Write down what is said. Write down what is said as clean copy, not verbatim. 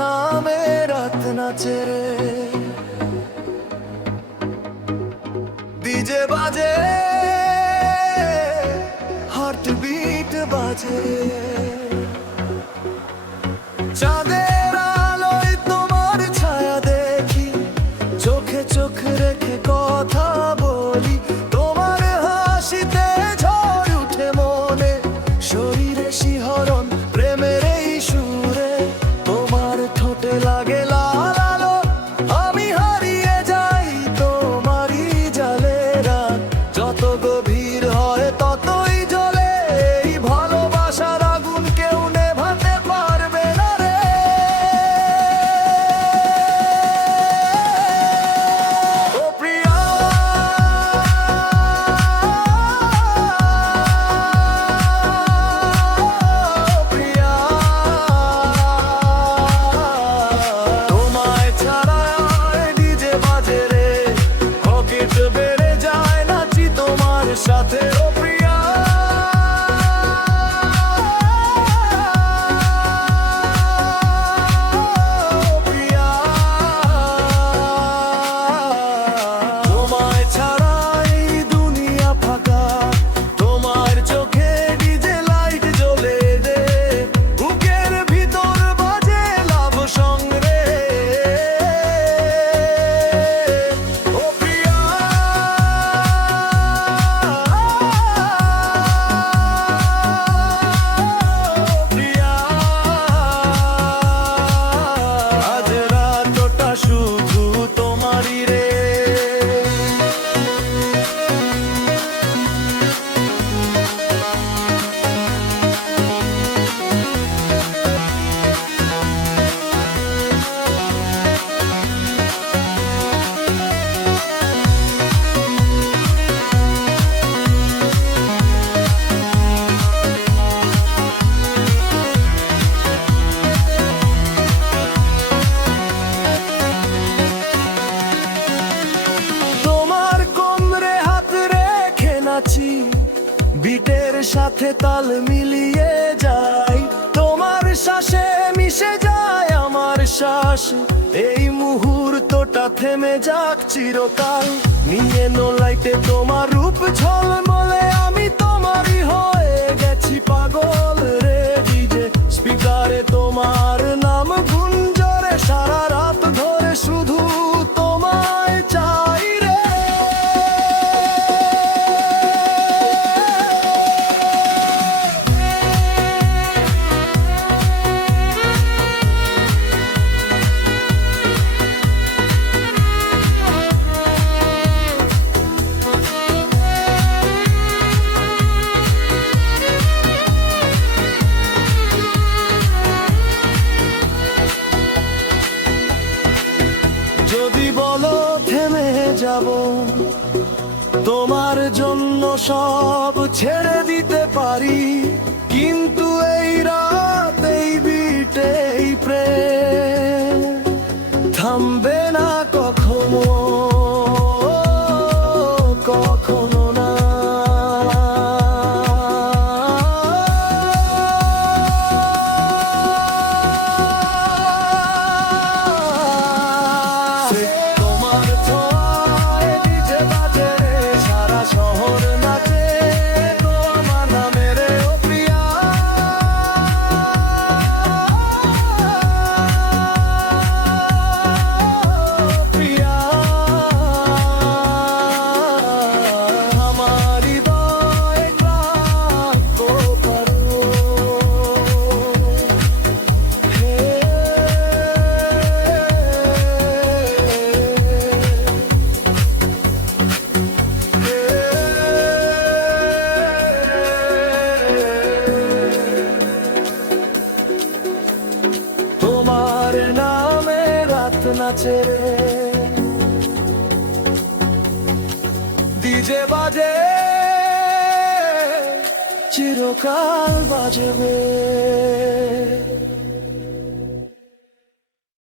নামে রাত নাচে রে, ডিজে বাজে, হার্টবিট বাজে। চাঁদের আলোয় তোমার ছায়া দেখি, চোখে চোখ রেখে কথা বলি। তোমার হাসিতে ঝড় উঠে মনে, শরীরে শিহরণ প্রেমের এই সুরে। তোমার ঠোঁটে লাগে লাল আলো, আমি হারিয়ে যাই তোমারই জালে। রাত যত গভীর হয় ততই জ্বলে, এই ভালোবাসার আগুন কেউ নেভাতে পারবে না রে। ও প্রিয়া, প্রিয়া, তোমায় ছাড়া ডিজে বাজে রে, পকেট বেড়ে যায় নাচি তোমার সাথে। ও প্রিয়া, প্রিয়া, তোমায় ছাড়া এই দুনিয়া ফাঁকা। তোমার চোখে ডিজে লাইট জ্বলে রে, বুকের ভিতর বাজে লাভ সংরে। ও প্রিয়া, প্রিয়া, আজ রাতটা শুধু তোমারই রে। তোমার কোমরে হাত রেখে নাচি, বিটের সাথে তাল মিলিয়ে যাই। তোমার শ্বাসে মিশে যায় আমার শ্বাস, এই মুহূর্তটা থেমে যাক চিরকাল। নিয়ে নো লাইটে তোমার রূপ ঝলমলে, আমি তোমারই হয়ে গেছি পাগল রে। ডিজে স্পিকারে তোমার নাম গুঞ্জরে, সারা রাত ধরে শুধু তোমায় চাই রে। যদি বলো থেমে যাব, তোমার জন্য সব ছেড়ে দিতে পারি। কিন্তু এই রাত, এই বিটে, এই প্রেম থামবে না কখনো, কখনো না। তোমার ছোঁয়ায় ডিজে বাজে রে, সারা শহর নাচে তোমার নামে রে। ও প্রিয়া, প্রিয়া, আমার হৃদয় ক্লান্ত করো। তোমার নামে রাত নাচে রে, ডিজে বাজে, চিরকাল বাজবে।